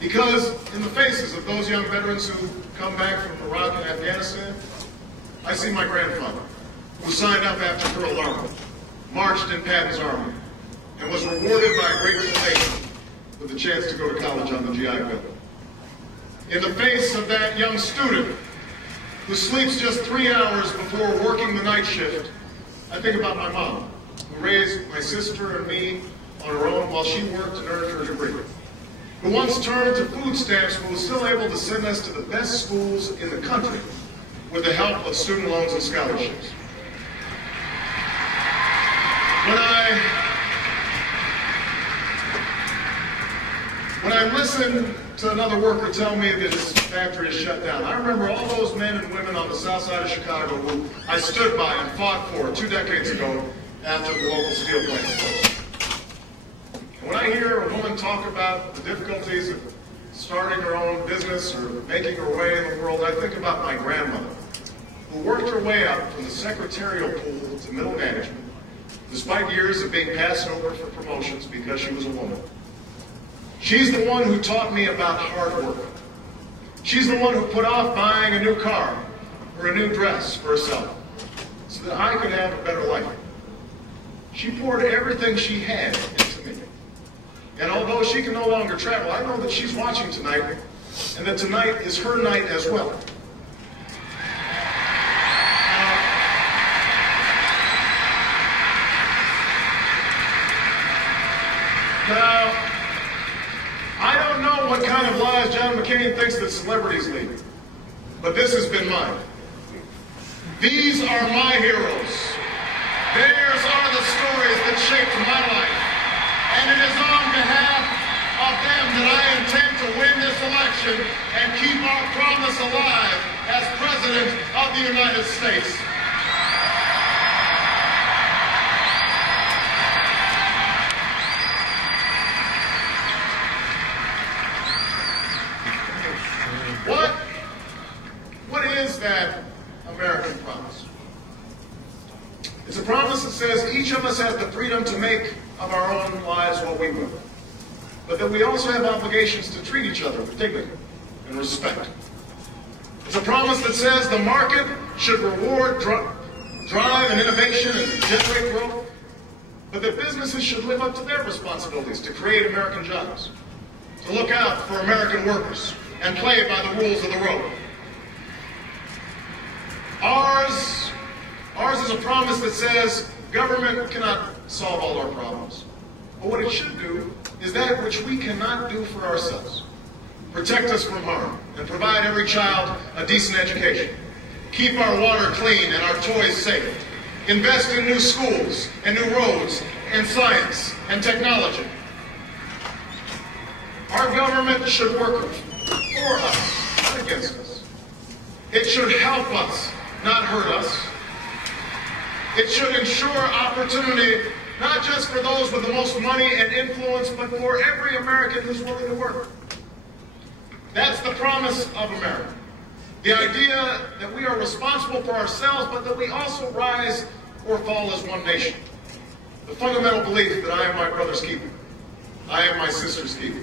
Because in the faces of those young veterans who come back from Iraq and Afghanistan, I see my grandfather, who signed up after Pearl Harbor, marched in Patton's army, and was rewarded by a grateful nation with the chance to go to college on the GI Bill. In the face of that young student who sleeps just 3 hours before working the night shift, I think about my mom, who raised my sister and me on her own while she worked and earned her degree, who once turned to food stamps but was still able to send us to the best schools in the country with the help of student loans and scholarships. When I listen to another worker tell me that his factory is shut down, I remember all those men and women on the south side of Chicago who I stood by and fought for 2 decades ago after the local steel plant closed. And when I hear a woman talk about the difficulties of starting her own business or making her way in the world, I think about my grandmother, who worked her way up from the secretarial pool to middle management, despite years of being passed over for promotions because she was a woman. She's the one who taught me about hard work. She's the one who put off buying a new car or a new dress for herself so that I could have a better life. She poured everything she had into me. And although she can no longer travel, I know that she's watching tonight and that tonight is her night as well. Now, I don't know what kind of lives John McCain thinks that celebrities lead, but this has been mine. These are my heroes. Theirs are the stories that shaped my life. And it is on behalf of them that I intend to win this election and keep our promise alive as President of the United States. What is that American promise? It's a promise that says each of us has the freedom to make of our own lives what we will, but that we also have obligations to treat each other with dignity and respect. It's a promise that says the market should reward drive and innovation and generate growth, but that businesses should live up to their responsibilities to create American jobs, to look out for American workers, and play by the rules of the road. Ours is a promise that says government cannot solve all our problems. But what it should do is that which we cannot do for ourselves. Protect us from harm and provide every child a decent education. Keep our water clean and our toys safe. Invest in new schools and new roads and science and technology. Our government should work for us, not against us. It should help us, not hurt us. It should ensure opportunity not just for those with the most money and influence, but for every American who's willing to work. That's the promise of America. The idea that we are responsible for ourselves, but that we also rise or fall as one nation. The fundamental belief that I am my brother's keeper. I am my sister's keeper.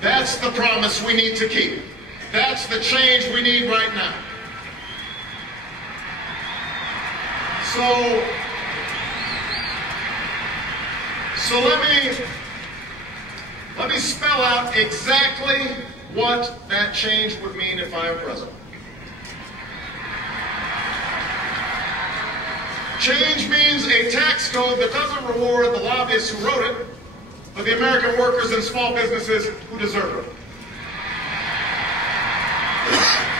That's the promise we need to keep. That's the change we need right now. So let me spell out exactly what that change would mean if I am president. Change means a tax code that doesn't reward the lobbyists who wrote it, but the American workers and small businesses who deserve it.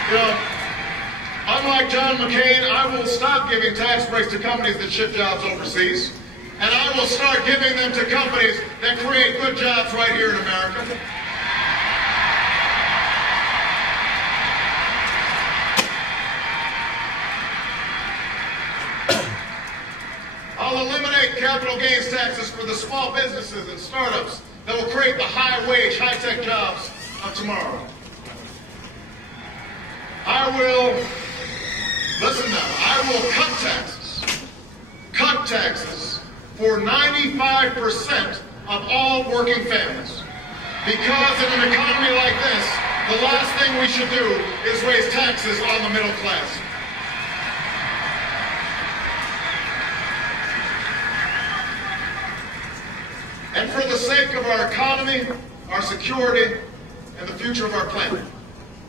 You know, unlike John McCain, I will stop giving tax breaks to companies that ship jobs overseas, and I will start giving them to companies that create good jobs right here in America. I'll eliminate capital gains taxes for the small businesses and startups that will create the high-wage, high-tech jobs of tomorrow. Listen now, I will cut taxes for 95% of all working families. Because in an economy like this, the last thing we should do is raise taxes on the middle class. And for the sake of our economy, our security, and the future of our planet,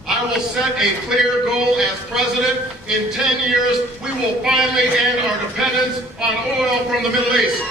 I will set a clear goal as president. In 10 years, we will finally end our dependence on oil from the Middle East.